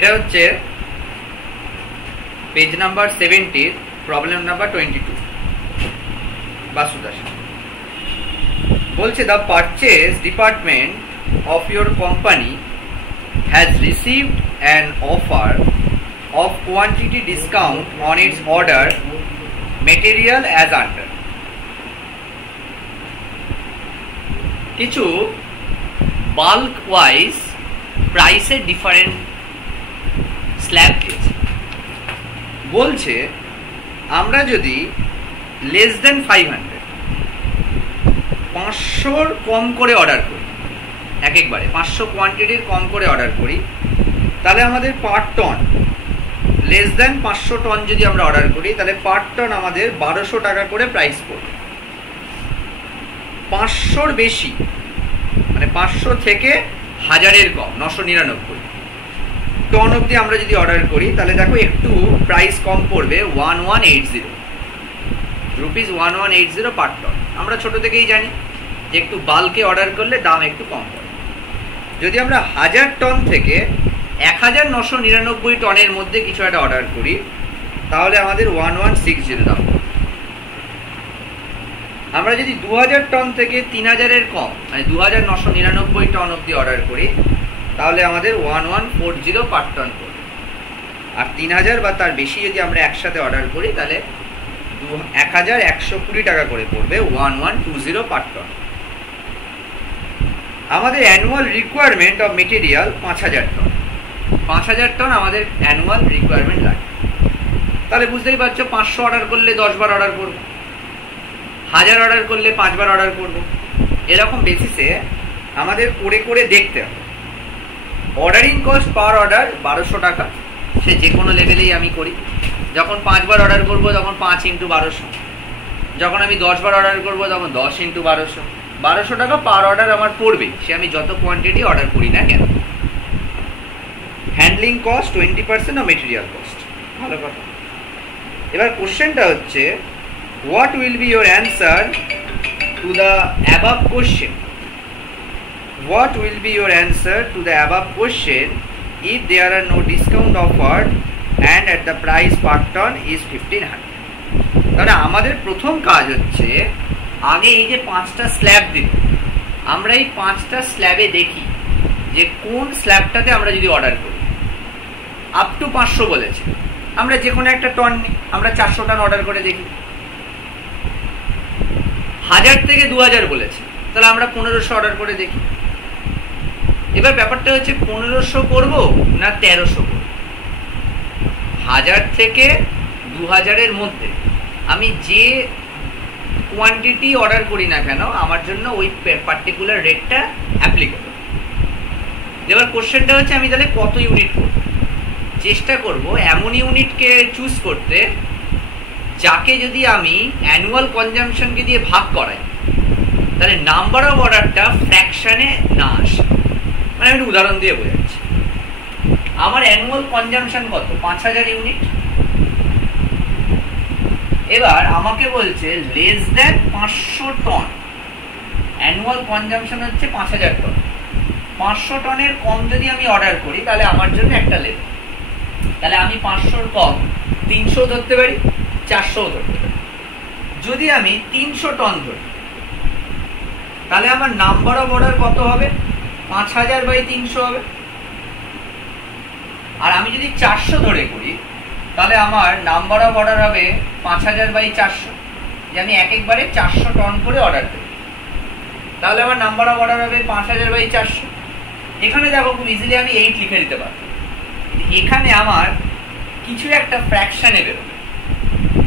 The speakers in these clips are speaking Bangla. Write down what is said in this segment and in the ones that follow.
এটা হচ্ছে পেজ নাম্বার 70 প্রবলেম নাম্বার 22 বাসুদাস বলছে the purchase department of your company has received an offer of quantity discount on its order material as under. কিছু বাল্ক ওয়াইজ প্রাইসের ডিফারেন্ট স্ল্যাব দিয়েছে। বলছে আমরা যদি লেস দেন 500 500 কম করে অর্ডার করি, একবারে 500 কোয়ান্টিটির কম করে অর্ডার করি, তাহলে আমাদের পার টন লেস দেন 500 টন যদি আমরা অর্ডার করি তাহলে পার টন আমাদের 1200 টাকা করে প্রাইস পড়বে। 500-র বেশি মানে 500 থেকে 1000-এর কম 999 টন অবধি আমরা যদি অর্ডার করি তাহলে দেখো একটু প্রাইস কম পড়বে 1180 রুপিস 1180 পার টন। আমরা ছোট থেকেই জানি যে একটু বাল্কে অর্ডার করলে দাম একটু কম পড়ে। যদি আমরা 1000 টন থেকে 1999 টনের মধ্যে কিছু একটা অর্ডার করি তাহলে আমাদের 1160 দাম। আমরা যদি 2000 টন থেকে 3000-এর কম মানে 2999 টন অবধি অর্ডার করি তাহলে আমাদের 1140 পার টন পড়বে। আর 3000 বা তার বেশি যদি আমরা একসাথে অর্ডার করি তাহলে 1120 টাকা করে পড়বে 1120 পার টন। আমাদের অ্যানুয়াল রিকোয়ারমেন্ট অফ মেটেরিয়াল 5000 টন। 5000 টন আমাদের অ্যানুয়াল রিকোয়ারমেন্ট লাগে। তাহলে বুঝতেই পারছো 500 অর্ডার করলে 10 বার অর্ডার করব, 1000 অর্ডার করলে 5 বার অর্ডার করব। এরকম বেসিসে আমাদের করে করে দেখতে হবে। অর্ডারিং কস্ট পার অর্ডার 1200 টাকা, সে যে কোনো লেভেলেই আমি করি। যখন 5 বার অর্ডার করব তখন 5 × 1200, যখন আমি 10 বার অর্ডার করব তখন 10 × 1200, 1200 টাকা পার অর্ডার আমার পড়বে, সে আমি যত কোয়ান্টিটি অর্ডার করি না কেন। Handling cost 20% of material cost. ভালো কথা। এবার কোশ্চেনটা হচ্ছে what will be your answer to the above question. What will be your answer to the above question if there are no discount offered and at the price per ton is 1500? তাহলে আমাদের প্রথম কাজ হচ্ছে আগে এই যে 5টা স্ল্যাব দিন, আমরা এই 5টা স্ল্যাবে দেখি যে কোন স্ল্যাবটাতে আমরা যদি অর্ডার করি। আপ টু 500 বলেছে, আমরা যে কোনো একটা টন নিই, আমরা 400 টন অর্ডার করে দেখি। 1000 থেকে 2000 বলেছে, তাহলে আমরা 1500 অর্ডার করে দেখি। এবার ব্যাপারটা হচ্ছে 1500 করব না 1300 করব। 1000 থেকে 2000-এর মধ্যে আমি যে কোয়ান্টিটি অর্ডার করি না কেন আমার জন্য ওই পার্টিকুলার রেটটা অ্যাপ্লিকেবল। এবার কোশ্চেনটা হচ্ছে আমি তাহলে কত ইউনিট করব। চেষ্টা করব এমন ইউনিটকে চুজ করতে যাকে যদি আমি অ্যানুয়াল কনজাম্পশনকে দিয়ে ভাগ করাই তাহলে নাম্বার অফ অর্ডারটা ফ্র্যাকশনে না আসে। মানে আমি উদাহরণ দিয়ে বোঝাচ্ছি, আমার অ্যানুয়াল কনজাম্পশন কত? 5000 ইউনিট। এবার আমাকে বলছে লেস দেন 500 টন, অ্যানুয়াল কনজাম্পশন হচ্ছে 5000 টন। 500 টনের কম যদি আমি অর্ডার করি তাহলে আমার জন্য একটা লেভেল। তাহলে আমি 500-র কম 300 ধরতে পারি, 400 ধরতে পারি। যদি আমি 300 টন ধরি তাহলে আমার নাম্বার অফ অর্ডার কত হবে? 5000/300 হবে। আর আমি যদি 400 ধরে করি তাহলে আমার নাম্বার অফ অর্ডার হবে 5000/400, যে আমি একবারে 400 টন করে অর্ডার দেব। তাহলে আমার নাম্বার অফ অর্ডার হবে 5000/400। এখানে দেখো খুব ইজিলি আমি 8 লিখে দিতে পারি। এখানে আমার কিছু একটা ফ্র্যাকশনে বেরোবে,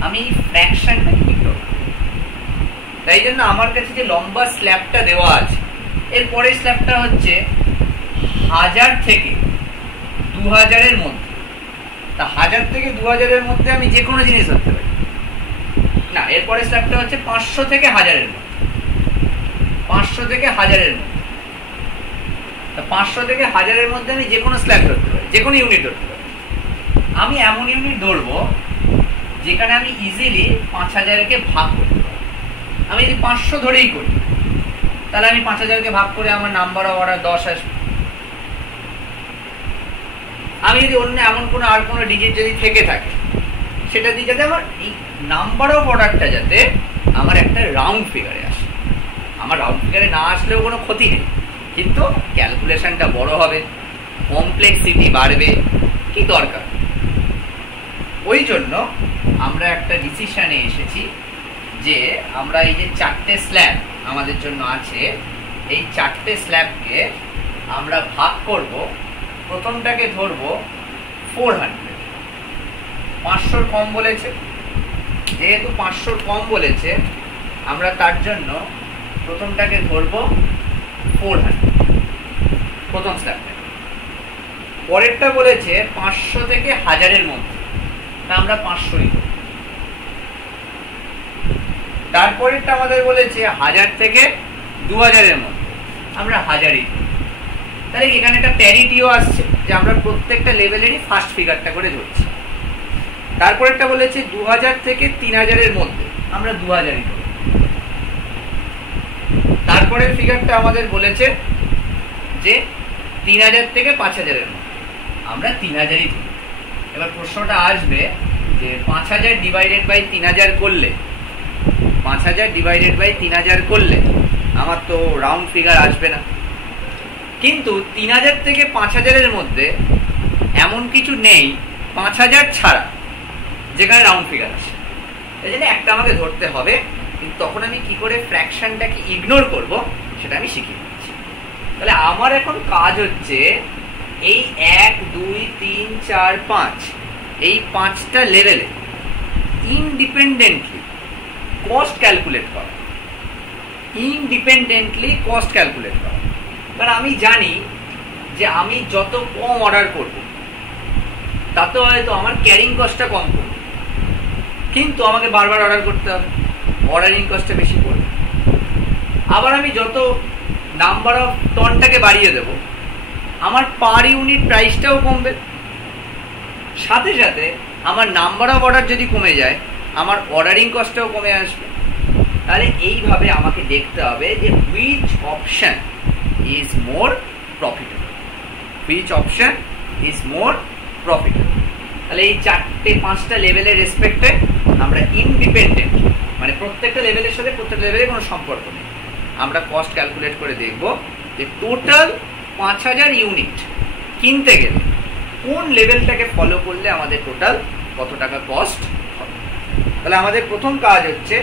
আমি ফ্র্যাকশনটা কি করব। তাই জন্য আমার কাছে যে লম্বা স্ল্যাবটা দেওয়া আছে, এর পরের স্ল্যাবটা হচ্ছে 1000 থেকে 2000-এর মধ্যে। তা 1000 থেকে 2000-এর মধ্যে আমি যে কোনো জিনিস ধরতে পারি না। এরপরে স্ল্যাবটা হচ্ছে 500 থেকে 1000-এর মধ্যে। 500 থেকে 1000-এর মধ্যে। তা 500 থেকে 1000-এর মধ্যে আমি যে কোনো স্ল্যাব ধরতে পারি, যে কোনো ইউনিট ধরতে পারি। আমি এমন ইউনিট ধরবো যেখানে আমি ইজিলি 5000-কে ভাগ করতে পারি। আমি যদি 500 ধরেই করি তাহলে আমি 5000-কে ভাগ করে আমার নাম্বার অফ অর্ডার 10 আসবে। আমি যদি অন্য এমন কোনো আর কোনো ডিজিট যদি থেকে থাকে সেটা দিয়ে যাতে আমার এই নাম্বার অফ অর্ডারটা যাতে আমার একটা রাউন্ড ফিগারে আসে। আমার রাউন্ড ফিগারে না আসলেও কোনো ক্ষতি নেই, কিন্তু ক্যালকুলেশনটা বড় হবে, কমপ্লেক্সিটি বাড়বে, কি দরকার। ওই জন্য আমরা একটা ডিসিশনে এসেছি যে আমরা এই যে 4টে স্ল্যাব আমাদের জন্য আছে, এই 4টে স্ল্যাবকে আমরা ভাগ করব। প্রথমটাকে ধরবো 400, 500 কম বলেছে, যেহেতু 500 কম বলেছে আমরা তার জন্য প্রথমটাকে ধরবো 400, প্রথম স্ল্যাবটা। পরেরটা বলেছে 500 থেকে 1000-এর মধ্যে, তা আমরা 500ই ধরব। তারপরেরটা আমাদের বলেছে 1000 থেকে 2000-এর মধ্যে, আমরা 1000ই ধরব। তাহলে এখানে একটা প্যারিটিও আসছে যে আমরা প্রত্যেকটা লেভেলেরই ফার্স্ট ফিগারটা করে ধরছি। তারপরেরটা বলেছে 2000 থেকে 3000-এর মধ্যে, আমরা 2000ই ধরব। তারপরের ফিগারটা আমাদের বলেছে যে 3000 থেকে 5000-এর মধ্যে, আমরা 3000ই ধরব। এবার প্রশ্নটা আসবে যে 5000 ডিভাইডেড বাই 3000 করলে, 5000 ডিভাইডেড বাই 3000 করলে আমার তো রাউন্ড ফিগার আসবে না। কিন্তু 3000 থেকে 5000-এর মধ্যে এমন কিছু নেই 5000 ছাড়া যেখানে রাউন্ড ফিগার আসে, এই জন্য একটা আমাকে ধরতে হবে। কিন্তু তখন আমি কি করে ফ্র্যাকশনটাকে ইগনোর করব সেটা আমি শিখিয়ে দিচ্ছি। তাহলে আমার এখন কাজ হচ্ছে এই 1 2 3 4 5 এই 5টা লেভেলে ইনডিপেন্ডেন্টলি কস্ট ক্যালকুলেট করা, ইনডিপেন্ডেন্টলি কস্ট ক্যালকুলেট করা। কারণ আমি জানি যে আমি যত কম অর্ডার করব তাতে হয়তো আমার ক্যারিং কস্টটা কম করবে, কিন্তু আমাকে বারবার অর্ডার করতে হবে, অর্ডারিং কস্টটা বেশি পড়বে। আবার আমি যত নাম্বার অফ টনটাকে বাড়িয়ে দেব আমার পার ইউনিট প্রাইসটাও কমবে, সাথে সাথে আমার নাম্বার অফ অর্ডার যদি কমে যায় আমার অর্ডারিং কস্টটাও কমে আসবে। তাহলে এইভাবে আমাকে দেখতে হবে যে which option is more profitable, which option is more profitable. তাহলে এই 4-5টা লেভেলের রেসপেক্টে আমরা ইনডিপেন্ডেন্ট, মানে প্রত্যেকটা লেভেলের সাথে প্রত্যেকটা লেভেলের কোনো সম্পর্ক নেই, আমরা কস্ট ক্যালকুলেট করে দেখব যে টোটাল 5000 ইউনিট কিনতে গেলে কোন লেভেলটাকে ফলো করলে আমাদের টোটাল কত টাকা কস্ট হবে। তাহলে আমাদের প্রথম কাজ হচ্ছে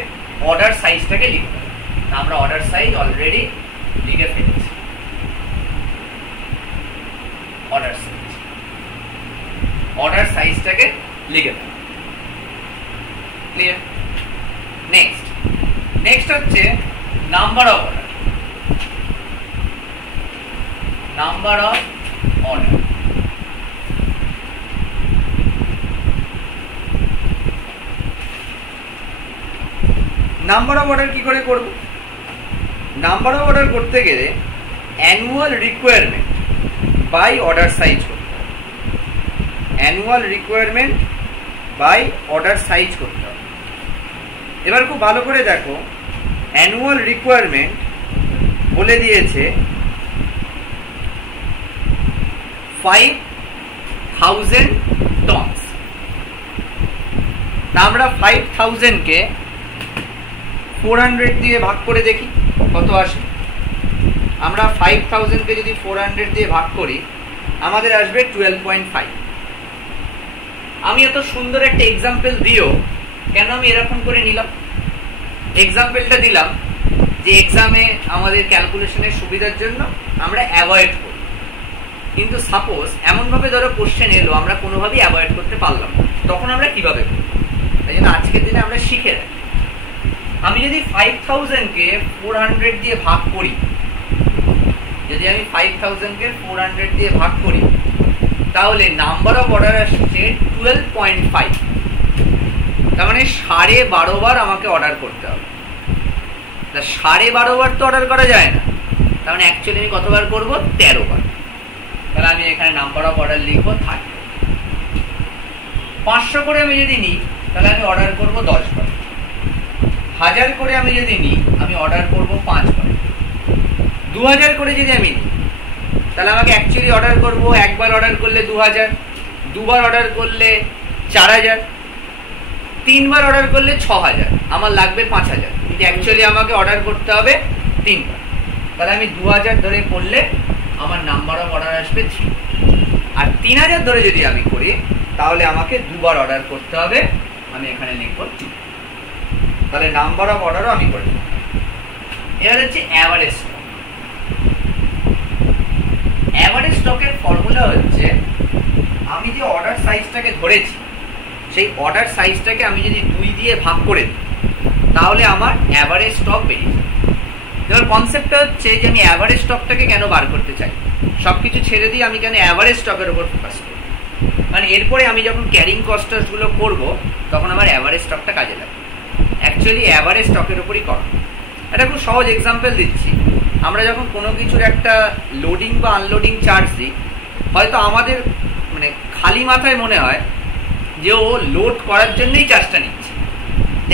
অর্ডার সাইজটাকে লিখতে হবে। আমরা অর্ডার সাইজ অলরেডি লিখে ফেলেছি, অর্ডার সাইজ, অর্ডার সাইজটাকে লিখে ফেলব। ক্লিয়ার? নেক্সট হচ্ছে number of order, number of order. Number of order কি করে করব? নাম্বার অফ অর্ডার করতে গেলে annual requirement by order size করতে হবে, annual requirement by order size করতে হবে। এবার খুব ভালো করে দেখো, অ্যানুয়াল রিকোয়ারমেন্ট বলে দিয়েছে 5000 টনস। তা আমরা 5000-কে 400 দিয়ে ভাগ করে দেখি কত আসে। আমরা 5000-কে যদি 400 দিয়ে ভাগ করি আমাদের আসবে 12.5। আমি এত সুন্দর একটা এক্সাম্পল দিও কেন আমি এরকম করে নিলাম? এক্সাম্পলটা দিলাম যে এক্সামে আমাদের ক্যালকুলেশনের সুবিধার জন্য আমরা অ্যাভয়েড করি, কিন্তু সাপোজ এমনভাবে ধরো কোশ্চেন এলো আমরা কোনোভাবেই অ্যাভয়েড করতে পারলাম, তখন আমরা কিভাবে করব? তাই জন্য আজকের দিনে আমরা শিখে রাখি। আমি যদি 5000-কে 400 দিয়ে ভাগ করি, যদি আমি 5000-কে 400 দিয়ে ভাগ করি তাহলে নাম্বার অফ অর্ডার আসছে 12.5। তার মানে 12.5 বার আমাকে অর্ডার করতে হবে। 12.5 বার তো অর্ডার করা যায় না, তার মানে অ্যাকচুয়ালি আমি কতবার করবো? 13 বার। তাহলে আমি এখানে নাম্বার অফ অর্ডার লিখবো 30। 500 করে আমি যদি নিই তাহলে আমি অর্ডার করবো 10 বার। 1000 করে আমি যদি নিই আমি অর্ডার করবো 5 বার। 2000 করে যদি আমি নিই তাহলে আমাকে অ্যাকচুয়ালি অর্ডার করবো, একবার অর্ডার করলে 2000, দুবার অর্ডার করলে 4000, তিনবার অর্ডার করলে 6000, আমার লাগবে 5000, কিন্তু অ্যাকচুয়ালি আমাকে অর্ডার করতে হবে 3বার। তাহলে আমি 2000 ধরে করলে আমার নাম্বার অফ অর্ডার আসবে 3। আর 3000 ধরে যদি আমি করি তাহলে আমাকে দুবার অর্ডার করতে হবে, আমি এখানে লিখব 2। তাহলে নাম্বার অফ অর্ডারও আমি করে দেব। এবার হচ্ছে অ্যাভারেজ স্টক। অ্যাভারেজ স্টকের ফর্মুলা হচ্ছে আমি যে অর্ডার সাইজটাকে ধরেছি সেই অর্ডার সাইজটাকে আমি যদি 2 দিয়ে ভাগ করে দিই তাহলে আমার অ্যাভারেজ স্টক বেরিয়ে যাবে। এবার কনসেপ্টটা হচ্ছে যে আমি অ্যাভারেজ স্টকটাকে কেন বার করতে চাই, সবকিছু ছেড়ে দিয়ে আমি কেন অ্যাভারেজ স্টকের উপর ফোকাস করি। মানে এরপরে আমি যখন ক্যারিং কস্টগুলো করব তখন আমার অ্যাভারেজ স্টকটা কাজে লাগবে। অ্যাকচুয়ালি অ্যাভারেজ স্টকের উপরই করো। একটা খুব সহজ এক্সাম্পল দিচ্ছি। আমরা যখন কোনো কিছুর একটা লোডিং বা আনলোডিং চার্জ দিই, হয়তো আমাদের মানে খালি মাথায় মনে হয় যে ও লোড করার জন্যই চার্জটা নিচ্ছে,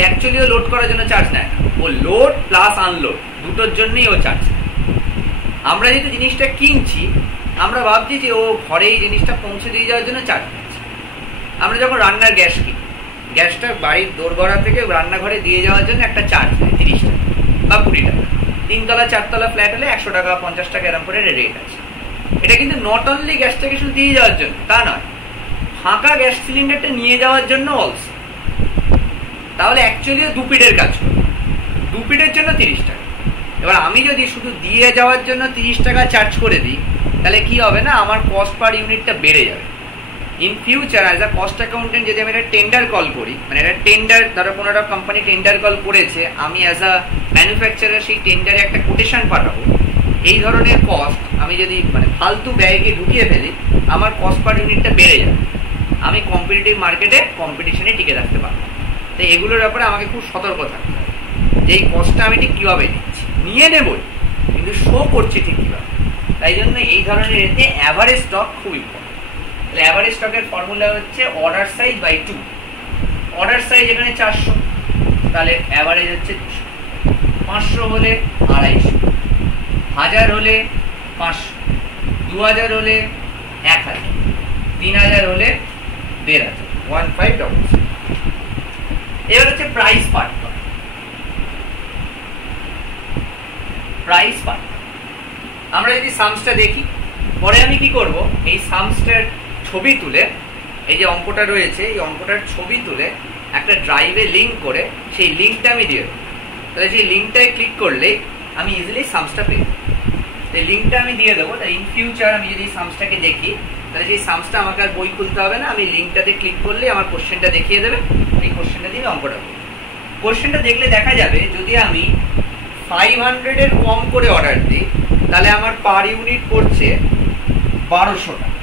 অ্যাকচুয়ালি ও লোড করার জন্য চার্জ নেয় না, ও লোড প্লাস আনলোড দুটোর জন্যই ও চার্জ নেয়। আমরা যেহেতু জিনিসটা কিনছি আমরা ভাবছি যে ও ঘরে এই জিনিসটা পৌঁছে দিয়ে যাওয়ার জন্য চার্জ নিচ্ছে। আমরা যখন রান্নার গ্যাস কিনি, গ্যাসটা বাড়ির দোরগড়া থেকে রান্নাঘরে দিয়ে যাওয়ার জন্য একটা চার্জ নেয় 30 টাকা বা 20 টাকা। 3 তলা 4 তলা ফ্ল্যাট হলে 100 টাকা 50 টাকা এরকম করে রেট আছে। এটা কিন্তু নট অনলি গ্যাসটাকে শুধু দিয়ে যাওয়ার জন্য তা নয়, ফাঁকা গ্যাস সিলিন্ডারটা নিয়ে যাওয়ার জন্য অলসো। তাহলে অ্যাকচুয়ালিও 2 পিডের কাজ করবে, 2 পিডের জন্য 30 টাকা। এবার আমি যদি শুধু দিয়ে যাওয়ার জন্য 30 টাকা চার্জ করে দিই তাহলে কি হবে না, আমার কস্ট পার ইউনিটটা বেড়ে যাবে। In future as a cost accountant যদি আমি একটা টেন্ডার কল করি, মানে একটা টেন্ডার, ধরো কোনো একটা কোম্পানি টেন্ডার কল করেছে, আমি অ্যাজ আ ম্যানুফ্যাকচারার সেই টেন্ডারে একটা কোটেশন পাঠাবো, এই ধরনের কস্ট আমি যদি মানে ফালতু ব্যয়কে ঢুকিয়ে ফেলি আমার কস্ট পার ইউনিটটা বেড়ে যাবে, আমি কম্পিটিটিভ মার্কেটে কম্পিটিশনে টিকে রাখতে পারবো। তো এগুলোর ব্যাপারে আমাকে খুব সতর্ক থাকতে হবে যে এই কস্টটা আমি ঠিক কীভাবে নিচ্ছি, নিয়ে নেবই কিন্তু শো করছি ঠিক কীভাবে। তাই জন্য এই ধরনের এতে অ্যাভারেজ স্টক খুব ইম্পর্টেন্ট। তাহলে অ্যাভারেজ স্টকের ফর্মুলা হচ্ছে order size by 2। Order size এখানে 400, তাহলে অ্যাভারেজ হচ্ছে 200। 500 হলে 250, 1000 হলে 500, 2000 হলে 1000, 3000 হলে 1500, 1500। এবার হচ্ছে প্রাইস পার্ট। প্রাইস পার্ট আমরা যদি সামসটা দেখি, পরে আমি কি করব, এই সামসটার ছবি তুলে, এই যে অঙ্কটা রয়েছে এই অঙ্কটার ছবি তুলে একটা ড্রাইভে লিঙ্ক করে সেই লিঙ্কটা আমি দিয়ে দেবো। তাহলে সেই লিঙ্কটায় ক্লিক করলে আমি ইজিলি সামসটা পেয়ে যাবো। সেই লিঙ্কটা আমি দিয়ে দেবো। তাই ইন ফিউচার আমি যদি সামসটাকে দেখি তাহলে সেই সামসটা আমাকে আর বই খুলতে হবে না, আমি লিঙ্কটাতে ক্লিক করলে আমার কোশ্চেনটা দেখিয়ে দেবে। এই কোশ্চেনটা দিয়ে অঙ্কটা করবো। কোশ্চেনটা দেখলে দেখা যাবে যদি আমি 500 এর কম করে অর্ডার দিই তাহলে আমার পার ইউনিট পড়ছে 1200 টাকা,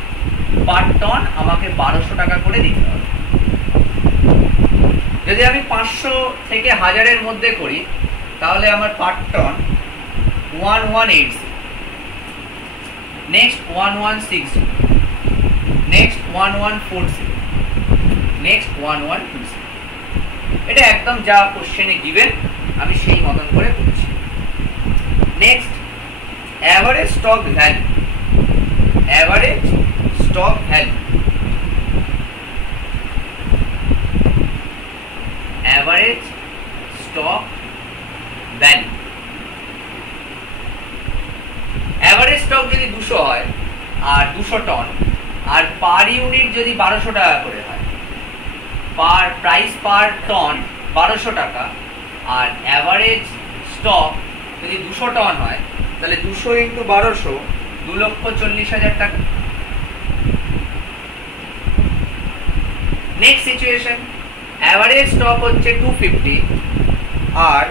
পার টন আমাকে 1200 টাকা করে দিতে হবে। যদি আমি 500 থেকে 1000 এর মধ্যে করি তাহলে আমার পার টন 1180, নেক্সট 1160, নেক্সট 1140, নেক্সট 1120। এটা একদম যা কোশ্চেনে গিভেন আমি সেই মতন করে করছি। Next average stock value. Average stock value, average stock value. Average stock যদি 200 হয় আর 200 টন, আর পার ইউনিট যদি 1200 টাকা করে হয়, পার প্রাইস পার টন 1200 টাকা, আর অ্যাভারেজ স্টক যদি 200 টন হয় তাহলে 200 ইন্টু 1200 2,40,000 টাকা। নেক্সট সিচুয়েশন, অ্যাভারেজ স্টক হচ্ছে 250 আর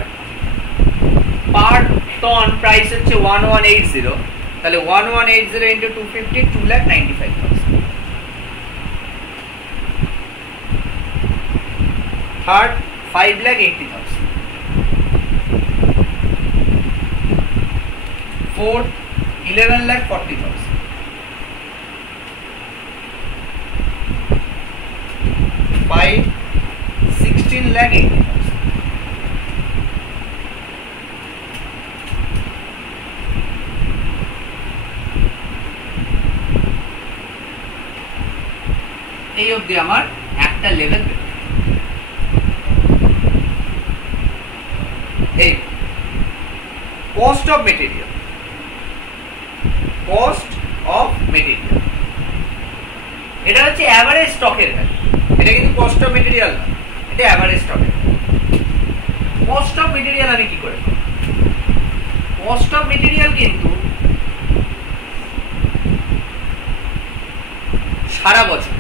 পার টন প্রাইস হচ্ছে 1180, তাহলে 1180 ইন্টু 250 2,95,000। থার্ড 5,80,000। फोर्थ 11,40,000। फाइव 16,80,000। এই অবধি আমার একটা লেভেল। এই cost of material, cost of material এটা হচ্ছে অ্যাভারেজ স্টকের ভ্যালু। এটা কিন্তু কস্ট অফ মেটেরিয়াল না, এটা অ্যাভারেজ স্টকের। কস্ট অফ মেটেরিয়াল আমি কি করে, কস্ট অফ মেটেরিয়াল কিন্তু সারা বছর,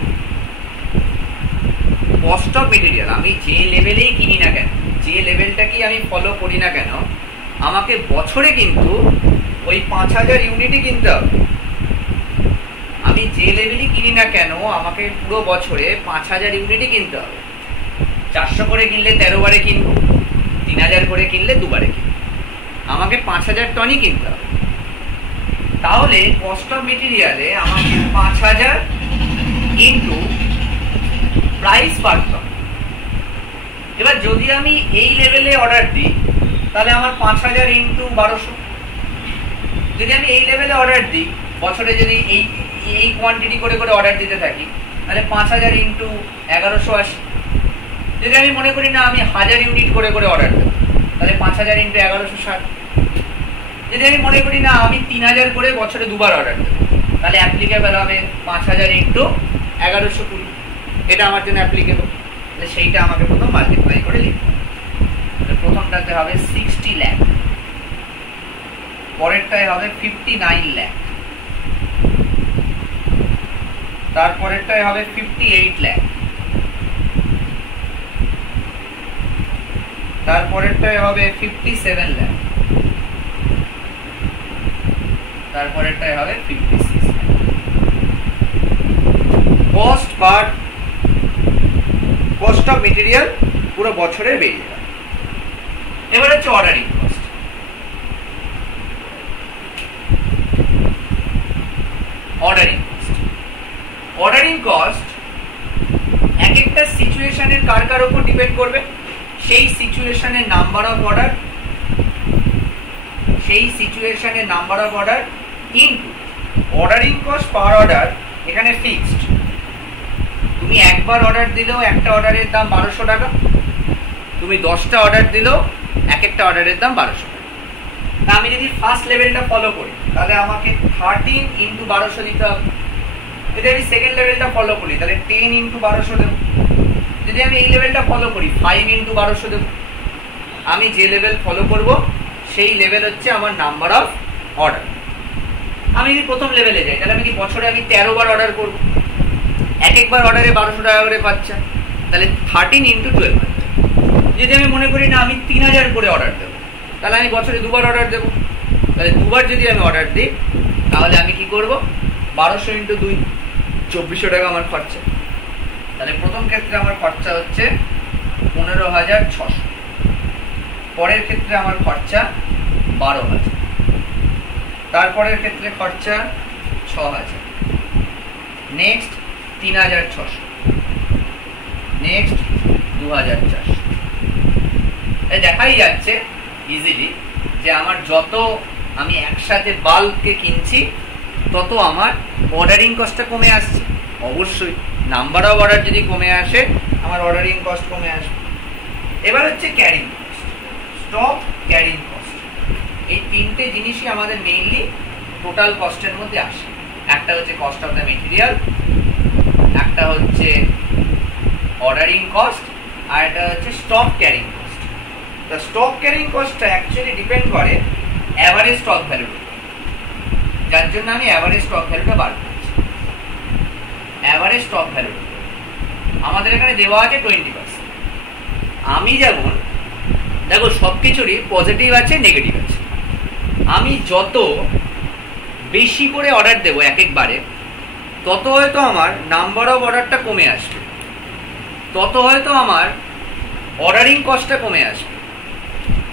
কস্ট অফ মেটেরিয়াল আমি যে লেভেলেই কিনি না কেন, যে লেভেলটাকে আমি ফলো করি না কেন, আমাকে বছরে কিন্তু ওই 5000 ইউনিটই কিনতে হবে। আমি যে লেভেলই কিনি না কেন আমাকে পুরো বছরে 5000 ইউনিটই কিনতে হবে। 400 করে কিনলে 13 বারে কিনবো, 3000 করে কিনলে 2 বারে কিনবো, আমাকে 5000 টনই কিনতে হবে। তাহলে কস্ট অফ মেটেরিয়ালে আমাকে 5000 ইন্টু প্রাইস পার টন। এবার যদি আমি এই লেভেলে অর্ডার দিই তাহলে আমার 5000 ইন্টু 1200। যদি আমি এই লেভেলে অর্ডার দিই, বছরে যদি এই কোয়ান্টিটি করে করে অর্ডার দিতে থাকি, তাহলে 5000 ইন্টু 1180। যদি আমি মনে করি না আমি 1000 ইউনিট করে করে অর্ডার দেবো, তাহলে 5000 ইন্টু 1160। যদি আমি মনে করি না আমি 3000 করে বছরে 2 বার অর্ডার দেবো, তাহলে অ্যাপ্লিকেবল হবে 5000 ইন্টু 1120। এটা আমার জন্য অ্যাপ্লিকেবল। সেইটা আমাকে প্রথম মাল্টিপ্লাই করে লিখতে হবে। প্রথমটাতে হবে 60 লাখ, পরেরটায় হবে 59 লাখ, তারপরেরটায় হবে 58 লাখ, তারপরেরটায় হবে 57 লাখ, তারপরেরটায় হবে 56 lakh. Cost per cost of material পুরো বছরের বেরিয়ে যাবে। এবার হচ্ছে ordering cost. Ordering cost, ordering cost এক একটা সিচুয়েশনের কার কার উপর ডিপেন্ড করবে, সেই সিচুয়েশনের নাম্বার অফ অর্ডার, সেই সিচুয়েশনের number of order into ordering cost per order. এখানে ফিক্সড, তুমি একবার অর্ডার দিলেও একটা অর্ডারের দাম 1200 টাকা, তুমি 10টা অর্ডার দিলেও এক একটা অর্ডারের দাম 1200 টাকা। তা আমি যদি ফার্স্ট লেভেলটা ফলো করি তাহলে আমাকে 13 ইন্টু 1200 দিতে হবে। যদি আমি সেকেন্ড লেভেলটা ফলো করি তাহলে 10 ইন্টু 1200 দেবো। যদি আমি এই লেভেলটা ফলো করি 5 ইন্টু 1200 দেবো। আমি যে লেভেল ফলো করব সেই লেভেল হচ্ছে আমার নাম্বার অফ অর্ডার। আমি যদি প্রথম লেভেলে যাই তাহলে আমি কি বছরে আমি 13 বার অর্ডার করবো, এক একবার অর্ডারে 1200 টাকা করে খরচা, তাহলে 13 ইন্টু 12। যদি আমি মনে করি না আমি 3000 করে অর্ডার দেবো, তাহলে আমি বছরে 2 বার অর্ডার দেবো। তাহলে 2 বার যদি আমি অর্ডার দিই তাহলে আমি কি করব, 1200 ইন্টু 2, 2400 টাকা আমার খরচা। তাহলে প্রথম ক্ষেত্রে আমার খরচা হচ্ছে 15600, পরের ক্ষেত্রে আমার খরচা 12000, তারপরের ক্ষেত্রে খরচা 6000, নেক্সট 3600, নেক্সট 2400। দেখাই যাচ্ছে ইজিলি যে আমার যত আমি একসাথে বাল্ককে কিনছি তত আমার অর্ডারিং কস্টটা কমে আসছে। অবশ্যই নাম্বার অফ অর্ডার যদি কমে আসে আমার অর্ডারিং কস্ট কমে আসবে। এবার হচ্ছে carrying cost, stock carrying cost. এই তিনটে জিনিসই আমাদের মেইনলি টোটাল কস্টের মধ্যে আসে। একটা হচ্ছে কস্ট অফ দ্য মেটেরিয়াল, একটা হচ্ছে অর্ডারিং কস্ট, আর একটা হচ্ছে stock carrying cost. The stock carrying cost actually depend করে অ্যাভারেজ স্টক ভ্যালুর উপর, যার জন্য আমি অ্যাভারেজ স্টক ভ্যালুটা বার করছি। অ্যাভারেজ স্টক ভ্যালুর উপর আমাদের এখানে দেওয়া আছে 20%। আমি যেমন দেখো সবকিছুরই পজিটিভ আছে নেগেটিভ আছে। আমি যত বেশি করে অর্ডার দেবো এক একবারে তত হয়তো আমার নাম্বার অফ অর্ডারটা কমে আসবে, তত হয়তো আমার অর্ডারিং কস্টটা কমে আসবে,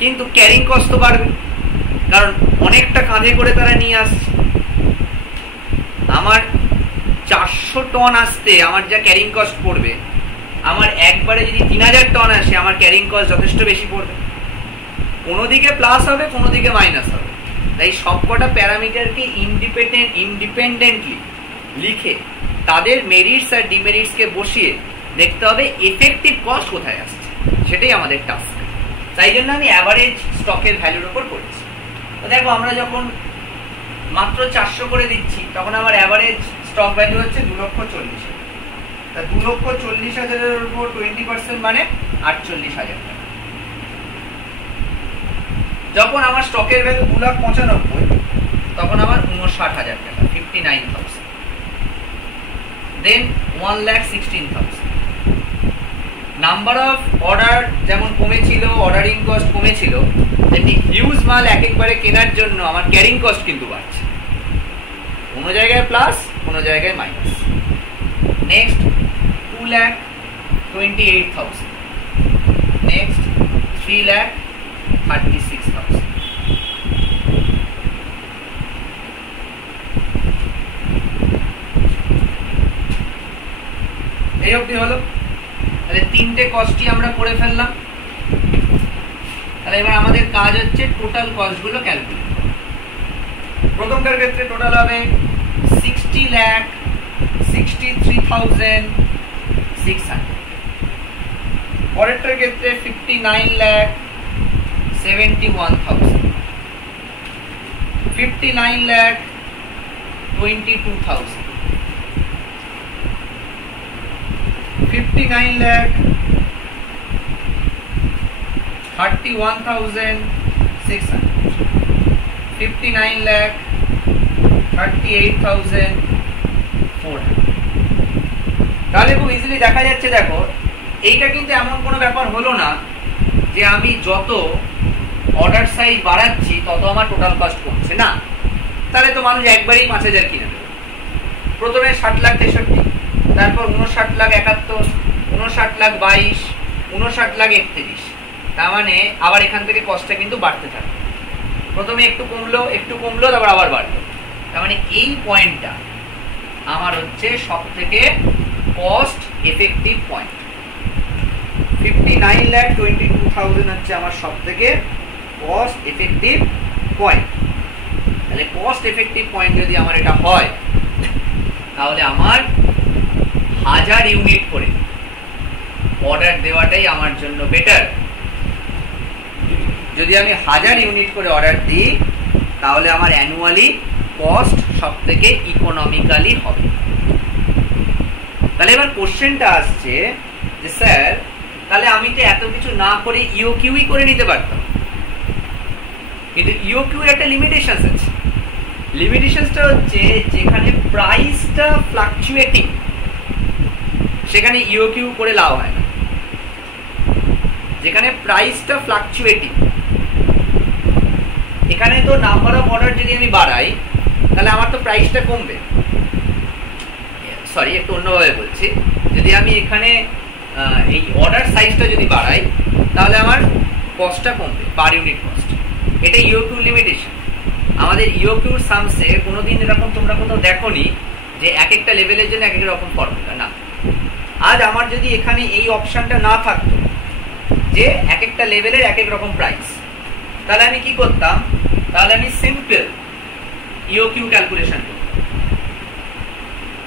কিন্তু ক্যারিং কস্ট তো বাড়বে, কারণ অনেকটা কাঁধে করে তারা নিয়ে আসছে। আমার 400 টন আসতে আমার যা ক্যারিং কস্ট পড়বে, আমার একবারে যদি 3000 টন আসে আমার ক্যারিং কস্ট যথেষ্ট বেশি পড়বে। কোনো দিকে প্লাস হবে, কোনো দিকে মাইনাস হবে। তাই সবকটা প্যারামিটারকে ইন্ডিপেন্ডেন্টলি লিখে তাদের মেরিটস আর ডিমেরিটসকে বসিয়ে দেখতে হবে এফেক্টিভ কস্ট কোথায় আসছে, সেটাই আমাদের টাস্ক। তাই জন্য আমি অ্যাভারেজ স্টকের ভ্যালুর উপর করেছি। তো দেখো আমরা যখন মাত্র 400 করে দিচ্ছি তখন আমার অ্যাভারেজ স্টক ভ্যালু হচ্ছে 2,40,000। তা 2,40,000 উপর 20% মানে 48,000 টাকা। যখন আমার স্টকের ভ্যালু 2,95,000 তখন আমার 59,000 টাকা, 59,000। দেন 1,16,000। নাম্বার অফ অর্ডার যেমন কমেছিল, অর্ডারিং কস্ট কমেছিল, তেমনি হিউজ মাল এক একবারে কেনার জন্য আমার ক্যারিং কস্ট কিন্তু বাড়ছে, কোনো জায়গায় প্লাস কোনো জায়গায় মাইনাস। নেক্সট 2,28,000। নেক্সট 3,36,000। এই অবধি হলো। তাহলে তিনটে কস্টই আমরা করে ফেললাম। তাহলে এবার আমাদের কাজ হচ্ছে টোটাল কস্টগুলো ক্যালকুলেট করা। প্রথমটার ক্ষেত্রে টোটাল হবে 60,63,600। পরেরটার ক্ষেত্রে 59,71,000, 59,22,000, 59,31,600, 59,38,400। তাহলে খুব ইজিলি দেখা যাচ্ছে, দেখো এইটা কিন্তু এমন কোনো ব্যাপার হলো না যে আমি যত অর্ডার সাইজ বাড়াচ্ছি তত আমার টোটাল কস্ট কমছে না। তাহলে তো মানুষ একবারেই 5,000 কিনে দেবে। প্রথমে 60,63,000, তারপর 59,71,000, 59,22,000, 59,31,000। তার মানে আবার এখান থেকে কস্টটা কিন্তু বাড়তে থাকে। প্রথমে একটু কমলো তারপর আবার বাড়লো। তার মানে এই পয়েন্টটা আমার হচ্ছে সব থেকে কস্ট এফেক্টিভ পয়েন্ট। 59,22,000 হচ্ছে আমার সব থেকে কস্ট এফেক্টিভ পয়েন্ট। তাহলে কস্ট এফেক্টিভ পয়েন্ট যদি আমার এটা হয় তাহলে আমার 1000 ইউনিট করে অর্ডার দেওয়াটাই আমার জন্য বেটার। যদি আমি 1000 ইউনিট করে অর্ডার দিই তাহলে আমার অ্যানুয়ালি কস্ট সব থেকে ইকোনমিক্যালি হবে। তাহলে এবার কোশ্চেনটা আসছে যে স্যার তাহলে আমি তো এত কিছু না করে ইওকিউই করে নিতে পারতাম, কিন্তু ইওকিউ একটা লিমিটেশনস আছে। লিমিটেশনসটা হচ্ছে যেখানে প্রাইসটা ফ্লাকচুয়েটিং সেখানে ইওকিউ করে লাভ হয় না। যেখানে প্রাইসটা ফ্লাকচুয়েটিং, এখানে তো নাম্বার অফ অর্ডার যদি আমি বাড়াই তাহলে আমার তো প্রাইসটা কমবে। সরি, একটু অন্যভাবে বলছি, যদি আমি এখানে এই অর্ডার সাইজটা যদি বাড়াই তাহলে আমার কস্টটা কমবে, পার ইউনিট কস্ট। এটা ইওকিউ লিমিটেশন। আমাদের ইওকিউর সামসে কোনোদিন এরকম তোমরা কোথাও দেখোনি যে এক একটা লেভেলের জন্য এক এক রকম ফর্মুলা, না। আজ আমার যদি এখানে এই অপশনটা না থাকতো যে এক একটা লেভেলের এক এক রকম প্রাইস, তাহলে আমি কি করতাম? তাহলে আমি সিম্পল ইওকিউ ক্যালকুলেশন করতাম।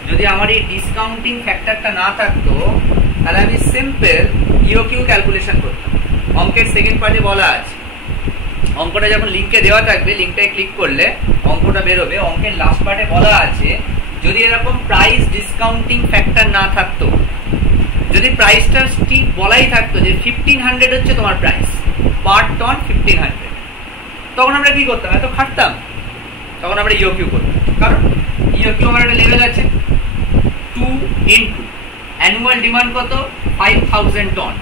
যদি আমার এই ডিসকাউন্টিং ফ্যাক্টরটা না থাকতো তাহলে আমি সিম্পল ইওকিউ ক্যালকুলেশন করতাম। অঙ্কের সেকেন্ড পার্টে বলা আছে, অঙ্কটা যখন লিঙ্কে দেওয়া থাকবে লিঙ্কটায় ক্লিক করলে অঙ্কটা বেরোবে। অঙ্কের লাস্ট পার্টে বলা আছে যদি এরকম প্রাইস ডিসকাউন্টিং ফ্যাক্টর না থাকতো, যদি প্রাইসটা ঠিক বলাই থাকতো যে 1500 হচ্ছে তোমার প্রাইস পার টন 1500, তখন আমরা কি করতাম? এত খাটতাম? তখন আমরা ইওকিউ করতাম। কারণ ইওকিউ আমার একটা লেভেল আছে 2 ইনটু অ্যানুয়াল ডিমান্ড কত 5000 টন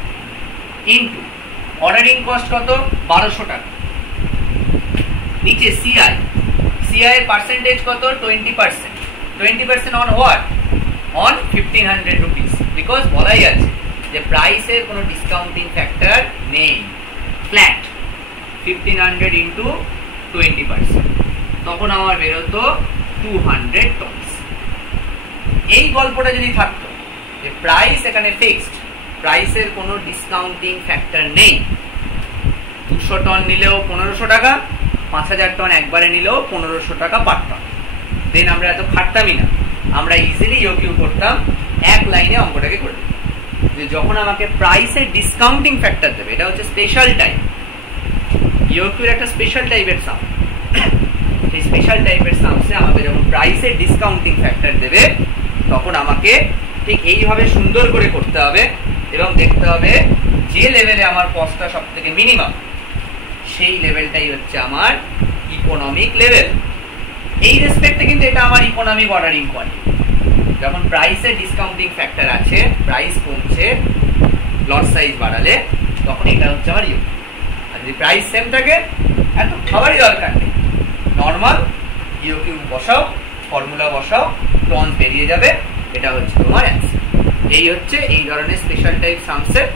ইনটু অর্ডারিং কস্ট কত 1200 টাকা, নিচে সিআই, সিআই এর পার্সেন্টেজ কত 20%, 20% on what? On 1500 rupees. Because বলাই আছে যে প্রাইসের কোনো ডিসকাউন্টিং ফ্যাক্টর নেই, ফ্ল্যাট 1500 ইন্টু 20%, তখন আমার বেরোতো 200 টনস। এই গল্পটা যদি থাকতো যে প্রাইস এখানে ফিক্সড, প্রাইসের কোনো ডিসকাউন্টিং ফ্যাক্টর নেই, 200 টন নিলেও 1500 টাকা, 5000 টন একবারে নিলেও 1500 টাকা পার টন, দেন আমরা এত খাটতামই না। আমরা ইজিলি ইওকিউ করতাম, এক লাইনে অঙ্কটাকে করে দিতাম। যে যখন আমাকে প্রাইসের ডিসকাউন্টিং ফ্যাক্টর দেবে, এটা হচ্ছে স্পেশাল টাইপ, ইওকিউর একটা স্পেশাল টাইপের সাম, এই স্পেশাল টাইপের সামসে আমাকে যখন প্রাইসের ডিসকাউন্টিং ফ্যাক্টর দেবে তখন আমাকে ঠিক এইভাবে সুন্দর করে করতে হবে এবং দেখতে হবে যে লেভেলে আমার কস্টটা সব থেকে মিনিমাম সেই লেভেলটাই হচ্ছে আমার ইকোনমিক লেভেল। এই রেসপেক্টে কিন্তু এটা আমার ইকোনমিক অর্ডারিং কোয়ান্টিটি। যখন প্রাইসের ডিসকাউন্টিং ফ্যাক্টর আছে, প্রাইস কমছে, লট সাইজ বাড়ালে, তখন এটা হচ্ছে আমার ইউ। আর যদি প্রাইস সেম থাকে এত খাবারই দরকার নেই, নর্মাল ইউকিউ বসাও, ফর্মুলা বসাও, টন বেরিয়ে যাবে, এটা হচ্ছে তোমার অ্যান্সার। এই হচ্ছে এই ধরনের স্পেশাল টাইপ সামসের